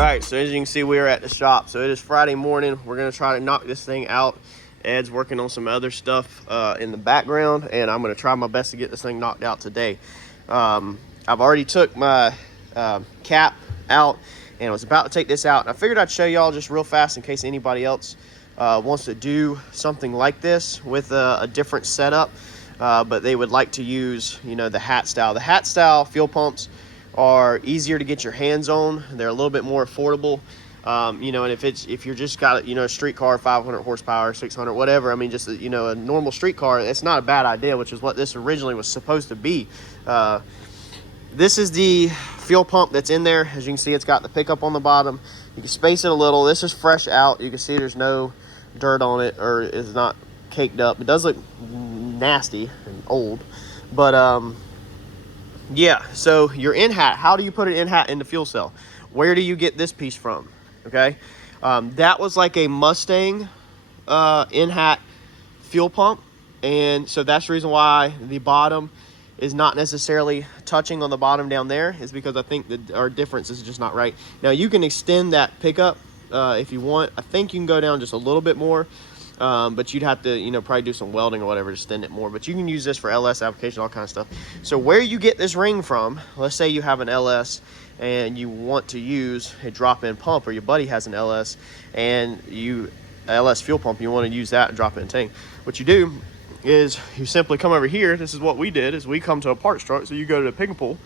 Alright, so as you can see, we are at the shop. So it is Friday morning. We're going to try to knock this thing out. Ed's working on some other stuff in the background, and I'm going to try my best to get this thing knocked out today. I've already took my cap out and was about to take this out. And I figured I'd show y'all just real fast in case anybody else wants to do something like this with a different setup, but they would like to use, you know, the hat style. The hat style fuel pumps are easier to get your hands on. They're a little bit more affordable. You know, and if you're just got, you know, a street car, 500 horsepower, 600, whatever, I mean, just, you know, a normal street car, it's not a bad idea, which is what this originally was supposed to be. This is the fuel pump that's in there. As you can see, it's got the pickup on the bottom. You can space it a little. This is fresh out. You can see there's no dirt on it, or it's not caked up. It does look nasty and old, but yeah. So your in hat, how do you put an in hat in the fuel cell? Where do you get this piece from? Okay, that was like a Mustang in hat fuel pump, and so that's the reason why the bottom is not necessarily touching on the bottom down there, is because I think that our difference is just not right. Now you can extend that pickup if you want. I think you can go down just a little bit more, but you'd have to, you know, probably do some welding or whatever to extend it more. But you can use this for LS application, all kind of stuff. So where you get this ring from, let's say you have an LS and you want to use a drop-in pump, or your buddy has an LS and LS fuel pump, you want to use that and drop it in tank. What you do is you simply come over here. This is what we did, is we come to a parts truck. So you go to the pick and pull,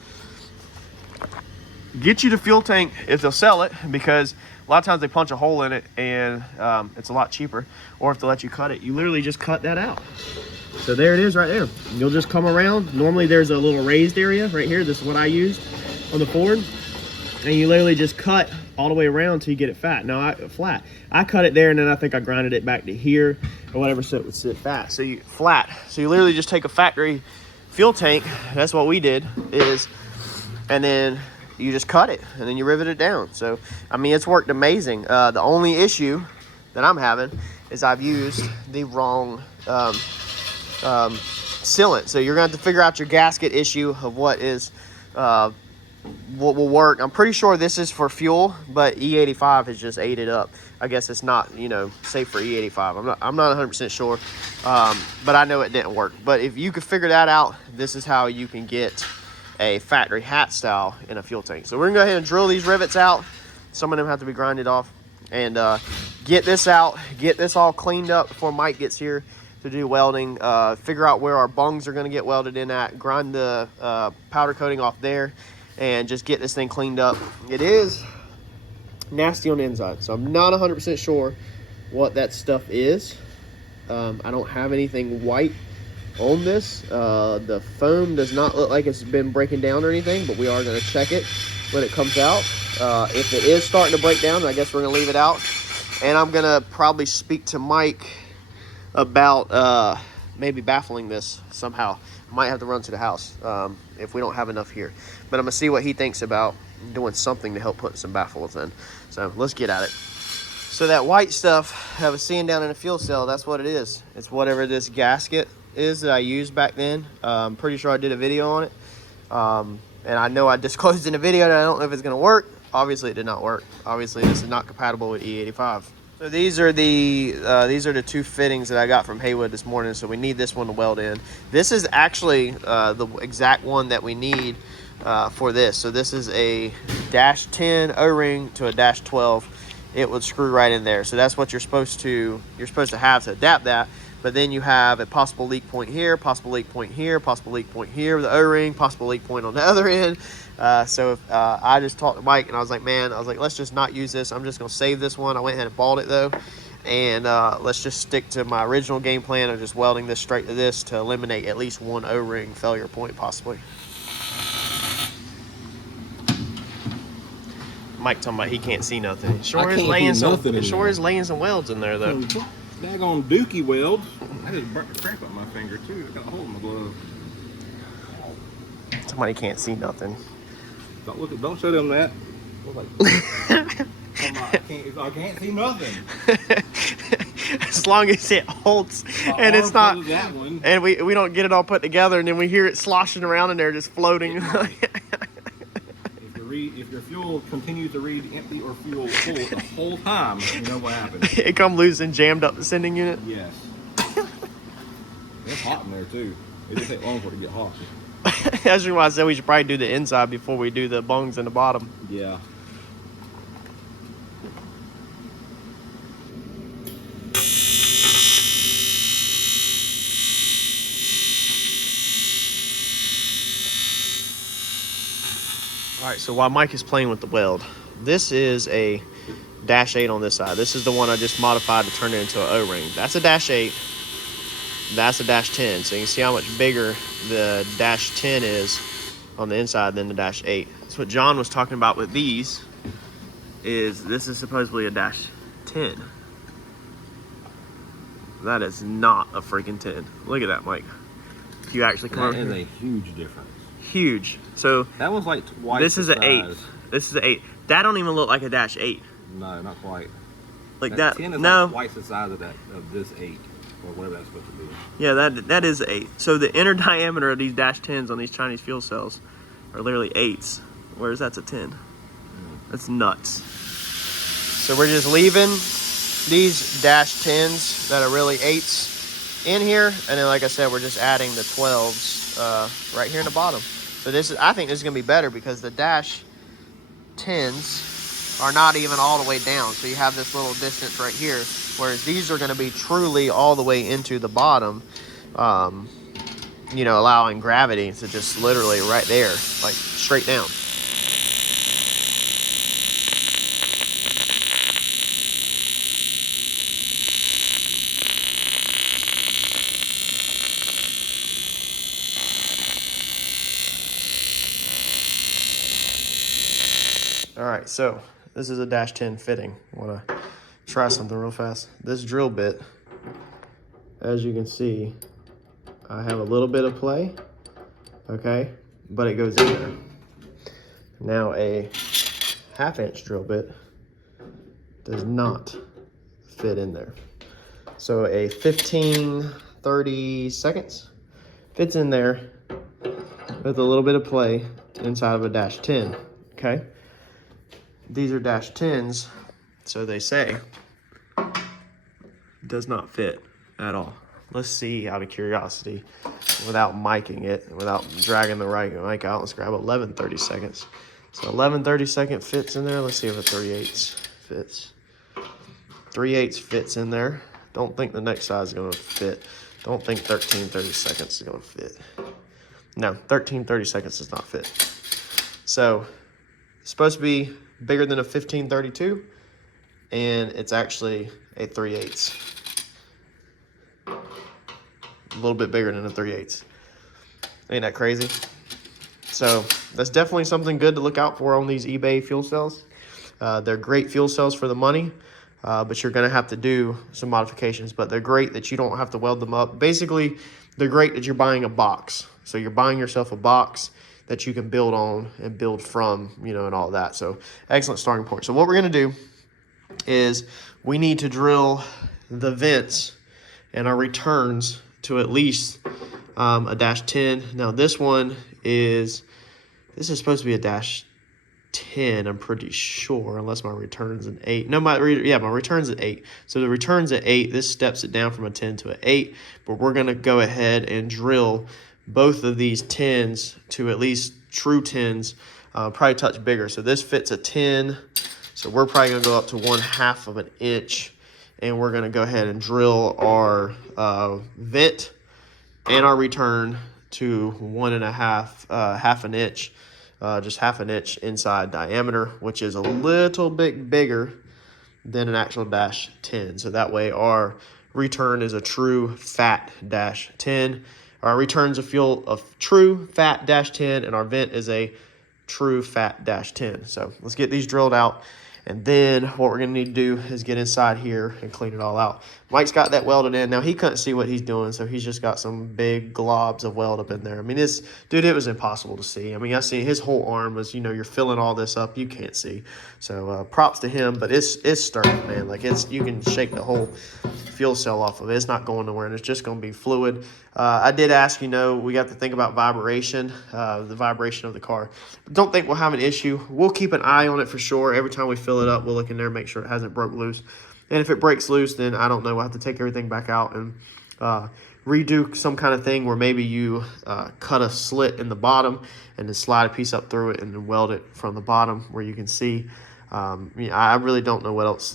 get you the fuel tank if they'll sell it, because a lot of times they punch a hole in it and it's a lot cheaper. Or if they'll let you cut it, you literally just cut that out. So there it is right there. You'll just come around. Normally there's a little raised area right here. This is what I used on the Ford. And you literally just cut all the way around till you get it flat. I cut it there, and then I think I grinded it back to here or whatever, so it would sit flat. So you literally just take a factory fuel tank. That's what we did, and then you just cut it and then you rivet it down. So I mean, it's worked amazing. The only issue that I'm having is I've used the wrong sealant. So you're gonna have to figure out your gasket issue of what will work. I'm pretty sure this is for fuel, but E85 has just ate it up. I guess it's not, you know, safe for E85. I'm not 100% sure, but I know it didn't work. But if you could figure that out, this is how you can get a factory hat style in a fuel tank. So we're gonna go ahead and drill these rivets out. Some of them have to be grinded off, and get this out, get this all cleaned up before Mike gets here to do welding. Figure out where our bungs are gonna get welded in at, grind the powder coating off there, and just get this thing cleaned up. It is nasty on the inside, so I'm not 100% sure what that stuff is. I don't have anything white on this. The foam does not look like it's been breaking down or anything, but we are going to check it when it comes out. If it is starting to break down, I guess we're going to leave it out, and I'm going to probably speak to Mike about maybe baffling this somehow. Might have to run to the house if we don't have enough here, but I'm gonna see what he thinks about doing something to help put some baffles in. So let's get at it. So that white stuff I was seeing down in the fuel cell, that's what it is. It's whatever this gasket is that I used back then. I'm pretty sure I did a video on it, and I know I disclosed in the video that I don't know if it's gonna work. Obviously it did not work. Obviously this is not compatible with E85. So these are the two fittings that I got from Haywood this morning. So we need this one to weld in. This is actually the exact one that we need for this. So this is a -10 O-ring to a -12. It would screw right in there. So that's what you're supposed to have to adapt that. But then you have a possible leak point here, possible leak point here, possible leak point here with the O-ring, possible leak point on the other end. So I just talked to Mike, and I was like, let's just not use this. I'm just going to save this one. I went ahead and bought it though. And let's just stick to my original game plan of just welding this straight to this to eliminate at least one O-ring failure point possibly. Mike talking about he can't see nothing. Sure is laying some welds in there though. Daggone dookie weld. I just burnt the crap out of my finger too. I got a hole in my glove. Somebody can't see nothing. Don't show them that. I can't see nothing. As long as it holds and it's not, and we don't get it all put together, and then we hear it sloshing around in there just floating. If you're if your fuel continues to read empty or fuel full the whole time, you know what happens. It come loose and jammed up the sending unit. Yes. It's hot in there too. It doesn't take long for it to get hot. That's why I said we should probably do the inside before we do the bungs in the bottom. Yeah. All right, so while Mike is playing with the weld, this is a -8 on this side. This is the one I just modified to turn it into an O-ring. That's a -8. That's a -10. So you can see how much bigger the -10 is on the inside than the -8. That's what John was talking about with these. This is supposedly a -10. That is not a freaking 10. Look at that, Mike. If you actually come over That is here. a huge difference. Huge. So that was like twice. This is the an 8. size. This is an 8. That don't even look like a -8. No, not quite. Like that. 10 is No. like twice the size of this 8, or whatever that's supposed to be. Yeah, that is 8. So the inner diameter of these -10s on these Chinese fuel cells are literally 8s, whereas that's a 10. That's nuts. So we're just leaving these -10s that are really 8s in here, and then like I said, we're just adding the 12s right here in the bottom. So I think this is gonna be better because the -10s are not even all the way down. So you have this little distance right here, whereas these are gonna be truly all the way into the bottom, you know, allowing gravity to just literally right there, like straight down. All right, so this is a -10 fitting. I want to try something real fast. This drill bit, as you can see, I have a little bit of play, okay, but it goes in there. Now a 1/2 inch drill bit does not fit in there. So a 15-30 seconds fits in there with a little bit of play inside of a -10, okay? These are -10s, so they say, does not fit at all. Let's see out of curiosity, without miking it, without dragging the right mic out. Let's grab 11-30 seconds. So 11-30 second fits in there. Let's see if a 3/8 fits. 3/8 fits in there. Don't think the next size is gonna fit. Don't think 13-30 seconds is gonna fit. No, 13-30 seconds does not fit. So it's supposed to be bigger than a 15-32, and it's actually a 3/8. A little bit bigger than a 3/8. Ain't that crazy? So that's definitely something good to look out for on these eBay fuel cells. They're great fuel cells for the money, but you're gonna have to do some modifications, but they're great that you don't have to weld them up. Basically, they're great that you're buying a box. So you're buying yourself a box that you can build on and build from, you know, and all that. So excellent starting point. So what we're gonna do is we need to drill the vents and our returns to at least a -10. Now this is supposed to be a -10, I'm pretty sure, unless my return's an 8. No, my return's at 8. So the return's at 8. This steps it down from a 10 to an 8, but we're gonna go ahead and drill both of these 10s to at least true 10s, probably a touch bigger. So this fits a 10, so we're probably gonna go up to 1/2 of an inch, and we're gonna go ahead and drill our vent and our return to 1.5, half an inch, just half an inch inside diameter, which is a little bit bigger than an actual -10. So that way our return is a true fat -10. Our return's a true fat -10, and our vent is a true fat -10. So let's get these drilled out, and then what we're gonna need to do is get inside here and clean it all out. Mike's got that welded in. Now he couldn't see what he's doing, so he's just got some big globs of weld up in there. I mean, dude, it was impossible to see. I mean, I see his whole arm was, you know, you're filling all this up, you can't see. So props to him, but it's sturdy, man. Like you can shake the whole fuel cell off of it. It's not going nowhere, and it's just gonna be fluid. I did ask, we got to think about vibration, the vibration of the car. Don't think we'll have an issue. We'll keep an eye on it for sure. Every time we fill it up, we'll look in there and make sure it hasn't broke loose. And if it breaks loose, then I don't know. We'll have to take everything back out and redo some kind of thing where maybe you cut a slit in the bottom and then slide a piece up through it and then weld it from the bottom where you can see. I really don't know what else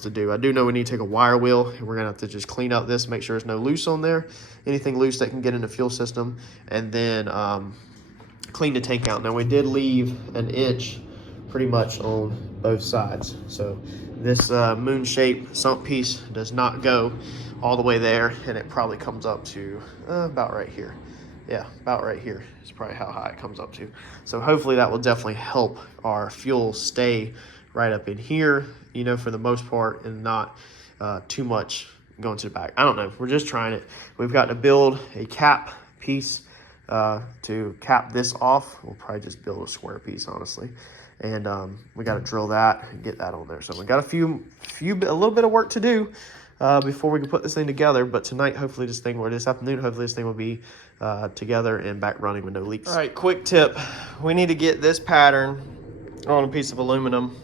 to do. I do know we need to take a wire wheel, and we're gonna have to just clean up this, make sure there's no loose on there, anything loose that can get in the fuel system, and then clean the tank out. Now we did leave an inch pretty much on both sides, so this moon shaped sump piece does not go all the way there, and it probably comes up to about right here. Yeah, about right here is probably how high it comes up to. So hopefully that will definitely help our fuel stay right up in here, for the most part, and not too much going to the back. I don't know. We're just trying it. We've got to build a cap piece to cap this off. We'll probably just build a square piece, honestly. And we got to drill that and get that on there. So we got a little bit of work to do before we can put this thing together. But tonight, hopefully this afternoon, hopefully this thing will be together and back running with no leaks. All right, quick tip. We need to get this pattern on a piece of aluminum.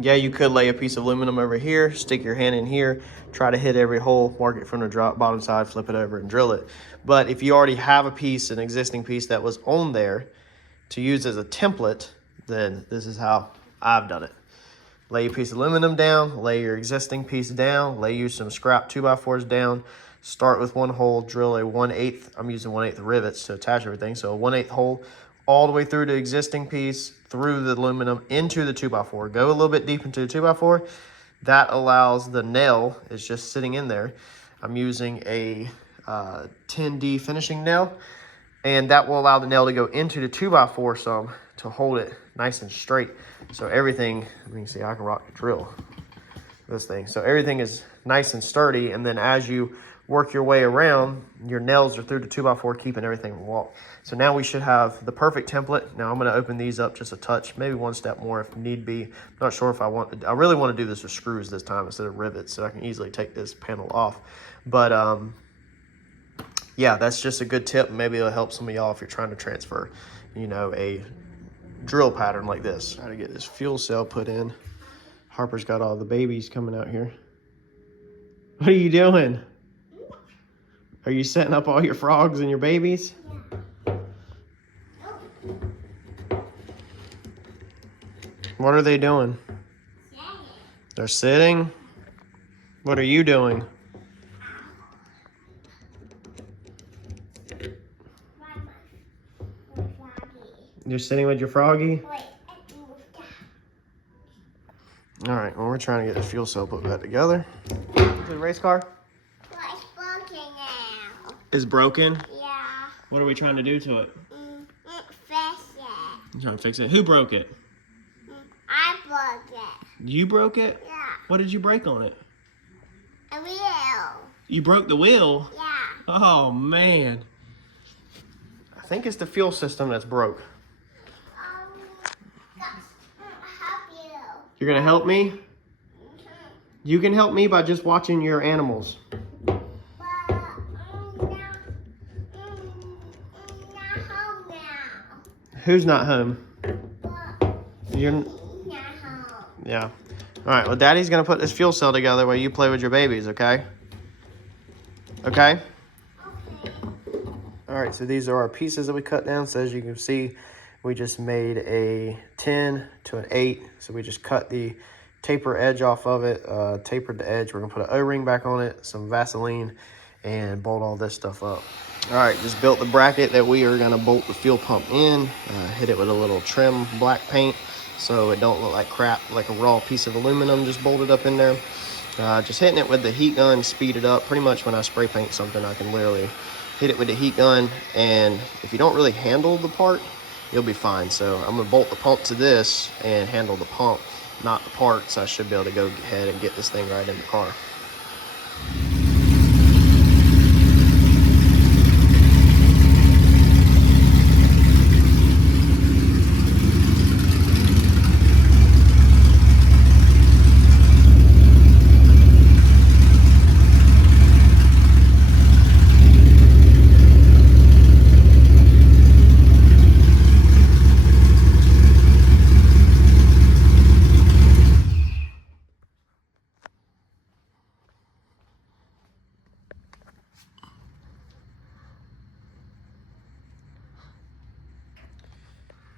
Yeah, you could lay a piece of aluminum over here, stick your hand in here, try to hit every hole, mark it from the bottom side, flip it over and drill it. But if you already have an existing piece that was on there to use as a template, then this is how I've done it. Lay your piece of aluminum down, lay your existing piece down, lay you some scrap 2x4s down, start with one hole, drill a 1/8, I'm using 1/8 rivets to attach everything, so a 1/8 hole all the way through the existing piece, through the aluminum, into the 2x4. Go a little bit deep into the 2x4. That allows the nail, it's just sitting in there. I'm using a 10D finishing nail, and that will allow the nail to go into the 2x4 some to hold it nice and straight. So everything, you can see I can rock the drill, this thing. So everything is nice and sturdy, and then as you work your way around, your nails are through the 2x4, keeping everything in walk. So now we should have the perfect template. Now I'm gonna open these up just a touch, maybe one step more if need be. I'm not sure if I really want to do this with screws this time instead of rivets, so I can easily take this panel off. But yeah, that's just a good tip. Maybe it'll help some of y'all if you're trying to transfer, a drill pattern like this. Try to get this fuel cell put in. Harper's got all the babies coming out here. What are you doing? Are you setting up all your frogs and your babies? Yeah. What are they doing? Sitting. They're sitting? What are you doing? You're sitting with your froggy? All right, well, we're trying to get the fuel cell put back together. Is it a race car? Well, it's broken now. It's broken? Yeah. What are we trying to do to it? Fix it. You're trying to fix it? Who broke it? I broke it. You broke it? Yeah. What did you break on it? A wheel. You broke the wheel? Yeah. Oh, man. I think it's the fuel system that's broke. Help you. You're going to help me? You can help me by just watching your animals. But not home now. Who's not home? But You're... not home. Yeah. All right, well, Daddy's going to put this fuel cell together while you play with your babies, okay? Okay? Okay. All right, so these are our pieces that we cut down. So as you can see, we just made a 10 to an 8. So we just cut the taper edge off of it, tapered the edge. We're gonna put an O-ring back on it, some Vaseline, and bolt all this stuff up. All right, just built the bracket that we are gonna bolt the fuel pump in, hit it with a little trim black paint so it don't look like crap, like a raw piece of aluminum just bolted up in there. Just hitting it with the heat gun, speed it up. Pretty much when I spray paint something, I can literally hit it with the heat gun, and if you don't really handle the part, you'll be fine. So I'm gonna bolt the pump to this and handle the pump, not the parts. I should be able to go ahead and get this thing right in the car.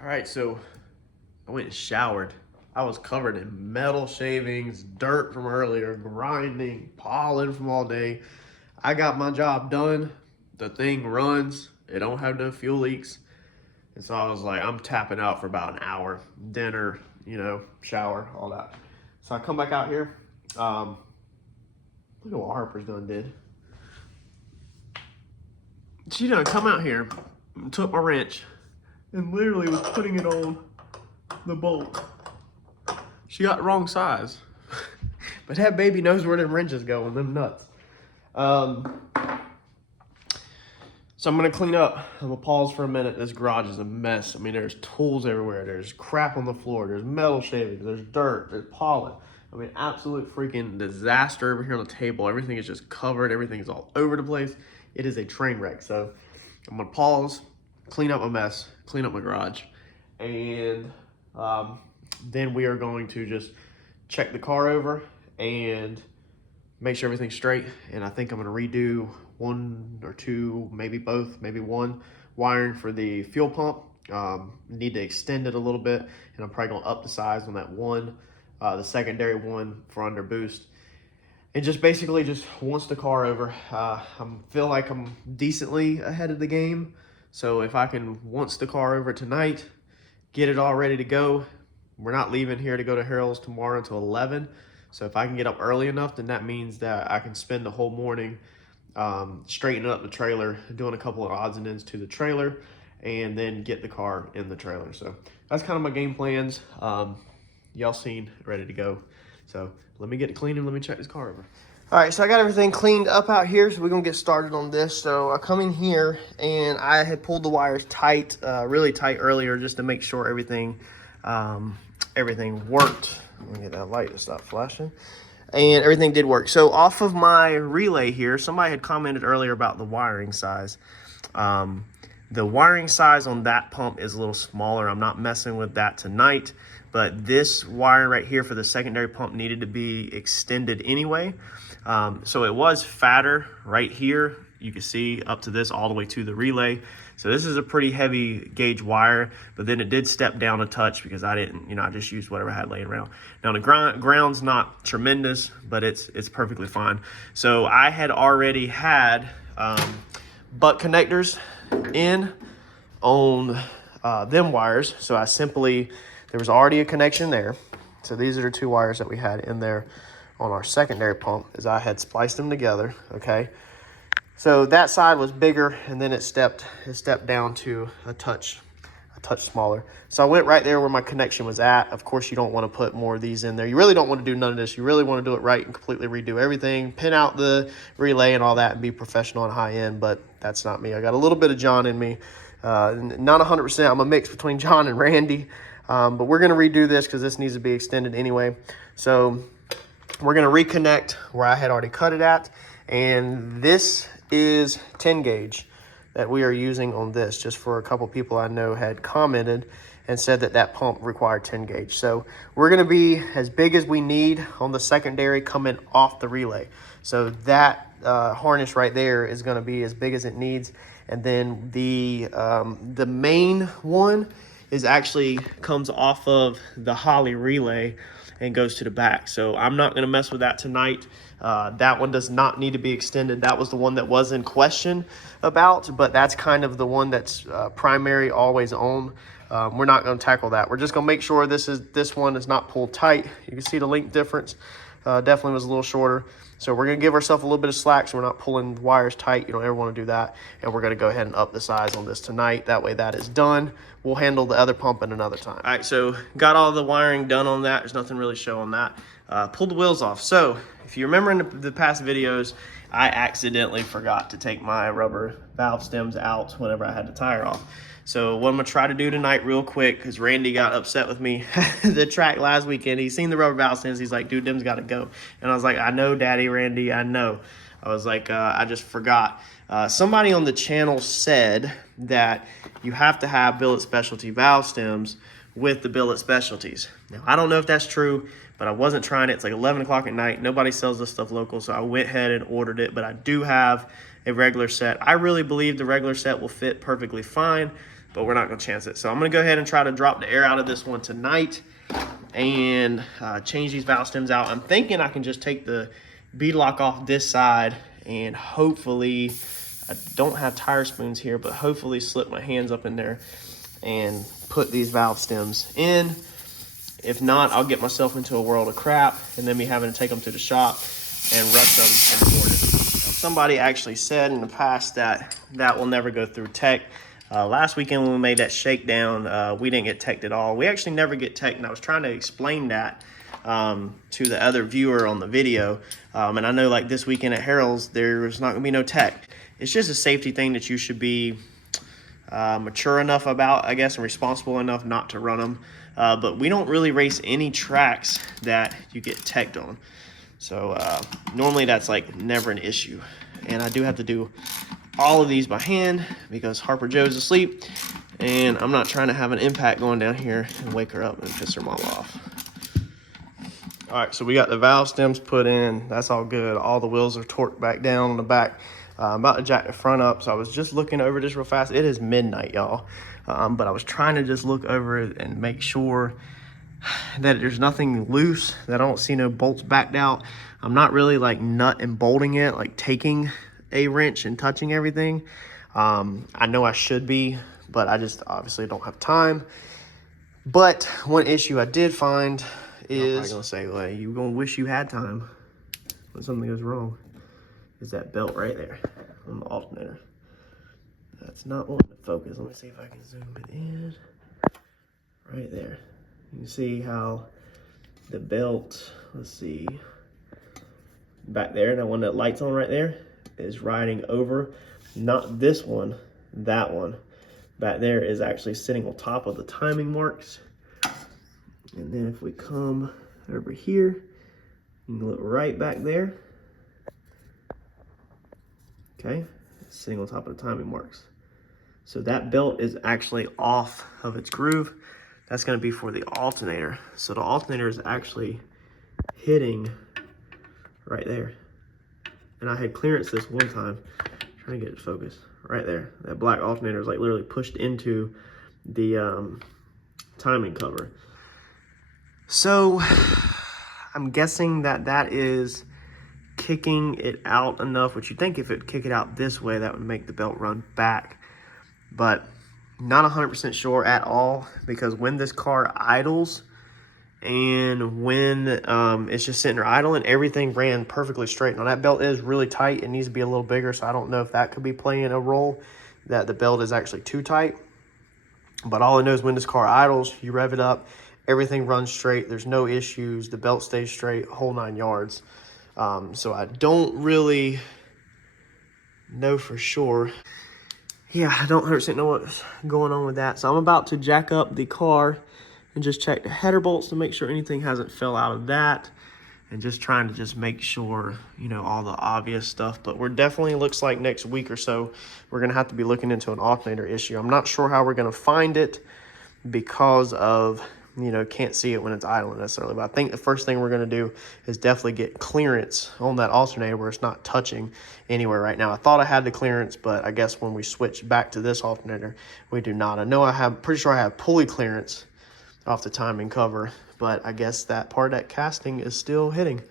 right, so I went and showered. I was covered in metal shavings, dirt from earlier, grinding, pollen from all day. I got my job done. The thing runs. It don't have no fuel leaks. And so I was like, I'm tapping out for about an hour. Dinner, you know, shower, all that. So I come back out here. Look at what Harper's done did. She done come out here and took my wrench and literally was putting it on the bolt. She got the wrong size. But that baby knows where them wrenches go and them nuts. So I'm gonna clean up. I'm gonna pause for a minute. This garage is a mess. I mean, there's tools everywhere. There's crap on the floor. There's metal shavings. There's dirt. There's pollen. I mean, absolute freaking disaster over here on the table. Everything is just covered. Everything is all over the place. It is a train wreck. So I'm gonna pause, clean up my mess, clean up my garage, and then we are going to just check the car over and make sure everything's straight. And I think I'm gonna redo one or two, maybe both, maybe one wiring for the fuel pump. Need to extend it a little bit, and I'm probably gonna up the size on that one, the secondary one for under boost. And just basically just once the car over, I feel like I'm decently ahead of the game. So if I can once the car over tonight, get it all ready to go. We're not leaving here to go to Harrells tomorrow until 11. So if I can get up early enough, then that means that I can spend the whole morning straightening up the trailer, doing a couple of odds and ends to the trailer, and then get the car in the trailer. So that's kind of my game plans. Y'all seen, ready to go. So let me get it cleaned and let me check this car over. All right, so I got everything cleaned up out here, so we're gonna get started on this. So I come in here and I had pulled the wires tight, really tight earlier, just to make sure everything worked. Let me get that light to stop flashing. And everything did work. So off of my relay here, somebody had commented earlier about the wiring size. The wiring size on that pump is a little smaller. I'm not messing with that tonight, but this wire right here for the secondary pump needed to be extended anyway. So it was fatter right here. You can see up to this all the way to the relay. So this is a pretty heavy gauge wire, but then it did step down a touch because I didn't, I just used whatever I had laying around. Now the ground's not tremendous, but it's perfectly fine. So I had already had butt connectors in on them wires. So I simply, there was already a connection there. So these are the two wires that we had in there on our secondary pump, as I had spliced them together, okay? So that side was bigger, and then it stepped down to a touch smaller. So I went right there where my connection was at. Of course, you don't want to put more of these in there. You really don't want to do none of this. You really want to do it right and completely redo everything, pin out the relay and all that, and be professional and high end, but that's not me. I got a little bit of John in me. Not 100%. I'm a mix between John and Randy, but we're going to redo this because this needs to be extended anyway. So we're going to reconnect where I had already cut it at, and this is 10 gauge that we are using on this. Just for a couple people I know had commented and said that pump required 10 gauge. So we're going to be as big as we need on the secondary coming off the relay. So that harness right there is going to be as big as it needs. And then the main one is actually comes off of the Holly relay and goes to the back. So I'm not going to mess with that tonight. That one does not need to be extended. That was the one that was in question about, but that's kind of the one that's primary, always on. We're not going to tackle that. We're just going to make sure this one is not pulled tight. You can see the length difference. Definitely was a little shorter. So we're going to give ourselves a little bit of slack so we're not pulling wires tight. You don't ever want to do that. And we're going to go ahead and up the size on this tonight. That way that is done. We'll handle the other pump at another time. All right, so got all the wiring done on that. There's nothing really show on that. Pulled the wheels off. So if you remember in the past videos, I accidentally forgot to take my rubber valve stems out whenever I had the tire off. So what I'm gonna try to do tonight real quick, because Randy got upset with me the track last weekend. He's seen the rubber valve stems. He's like, dude, them's gotta go. And I was like, I know, Daddy, Randy, I know. I was like, I just forgot. Somebody on the channel said that you have to have billet specialty valve stems with the billet specialties. Now, I don't know if that's true, but I wasn't trying it. It's like 11 o'clock at night. Nobody sells this stuff local, so I went ahead and ordered it, but I do have a regular set. I really believe the regular set will fit perfectly fine. but we're not gonna chance it. So I'm gonna go ahead and try to drop the air out of this one tonight and change these valve stems out. I'm thinking I can just take the bead lock off this side and hopefully, I don't have tire spoons here, but hopefully slip my hands up in there and put these valve stems in. If not, I'll get myself into a world of crap and then be having to take them to the shop and rush them and board it. Somebody actually said in the past that will never go through tech. Last weekend when we made that shakedown, we didn't get teched at all. We actually never get teched, and I was trying to explain that to the other viewer on the video. And I know like this weekend at Harrells, there's not gonna be no tech. It's just a safety thing that you should be mature enough about, I guess, and responsible enough not to run them. But we don't really race any tracks that you get teched on. So normally that's like never an issue. And I do have to do all of these by hand because Harper Joe's asleep and I'm not trying to have an impact going down here and wake her up and piss her mom off. All right, so we got the valve stems put in. That's all good. All the wheels are torqued back down on the back. I'm about to jack the front up. So I was just looking over this real fast. It is midnight, y'all. But I was trying to just look over it and make sure that there's nothing loose, that I don't see no bolts backed out. I'm not really like nut and bolting it, like taking a wrench and touching everything. I know I should be, but I just obviously don't have time. But one issue I did find is, I'm gonna say, well, you're gonna wish you had time when something goes wrong, is that belt right there on the alternator. That's not wanting to focus. Let me see if I can zoom it in. Right there. You can see how the belt, let's see, back there, that one that lights on right there, is riding over, not this one, that one. Back there is actually sitting on top of the timing marks. And then if we come over here, you can look right back there. Okay, it's sitting on top of the timing marks. So that belt is actually off of its groove. That's gonna be for the alternator. So the alternator is actually hitting right there. And I had clearance this one time, trying to get it focused, right there. That black alternator is like literally pushed into the timing cover. So I'm guessing that that is kicking it out enough, which you'd think if it kick it out this way, that would make the belt run back. But not 100% sure at all, because when this car idles and when it's just sitting there idling, everything ran perfectly straight. Now that belt is really tight. It needs to be a little bigger, so I don't know if that could be playing a role, that the belt is actually too tight. But all I know is when this car idles, you rev it up, everything runs straight. There's no issues. The belt stays straight, whole 9 yards. So I don't really know for sure. Yeah, I don't 100% know what's going on with that. So I'm about to jack up the car and just check the header bolts to make sure anything hasn't fell out of that. And just trying to just make sure, you know, all the obvious stuff. But we're definitely, looks like next week or so, we're going to have to be looking into an alternator issue. I'm not sure how we're going to find it because of, you know, can't see it when it's idling necessarily. But I think the first thing we're going to do is definitely get clearance on that alternator where it's not touching anywhere right now. I thought I had the clearance, but I guess when we switch back to this alternator, we do not. I know I have, pretty sure I have pulley clearance off the timing cover, but I guess that part of that casting is still hitting.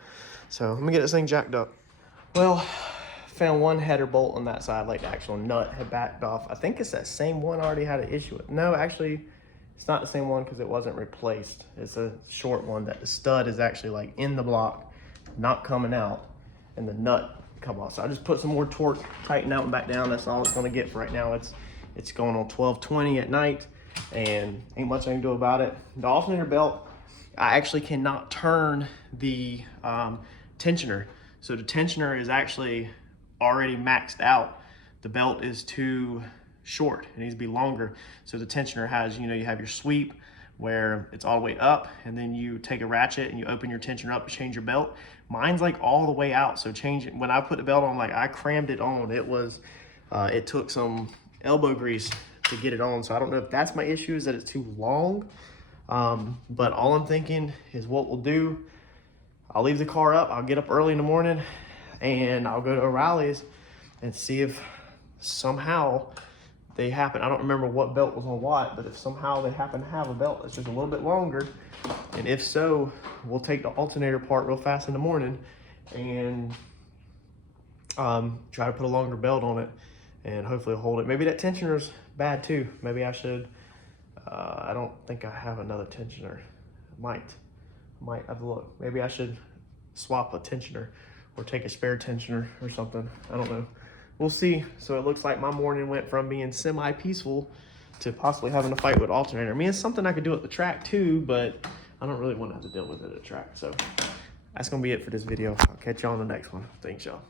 So let me get this thing jacked up. Well, found one header bolt on that side, like the actual nut had backed off. I think it's that same one I already had an issue with. No, actually, it's not the same one because it wasn't replaced. It's a short one that the stud is actually like in the block, not coming out, and the nut come off. So I just put some more torque, tighten out and back down. That's all it's gonna get for right now. It's going on 1220 at night, and ain't much I can do about it. The alternator belt, I actually cannot turn the tensioner. So the tensioner is actually already maxed out. The belt is too short. It needs to be longer. So the tensioner has, you know, you have your sweep where it's all the way up, and then you take a ratchet and you open your tensioner up to change your belt. Mine's like all the way out. So change it. When I put the belt on, like I crammed it on. It was, it took some elbow grease to get it on. So I don't know if that's my issue, is that it's too long. But all I'm thinking is what we'll do, I'll leave the car up. I'll get up early in the morning and I'll go to O'Reilly's and see if somehow they happen, I don't remember what belt was on what, but if somehow they happen to have a belt that's just a little bit longer, and if so, we'll take the alternator apart real fast in the morning and try to put a longer belt on it and hopefully hold it. Maybe that tensioner's bad too. Maybe I should, I don't think I have another tensioner. Might have to look. Maybe I should swap a tensioner or take a spare tensioner or something. I don't know. We'll see. So it looks like my morning went from being semi-peaceful to possibly having to fight with alternator. I mean, it's something I could do at the track too, but I don't really want to have to deal with it at the track. So that's going to be it for this video. I'll catch y'all on the next one. Thanks, y'all.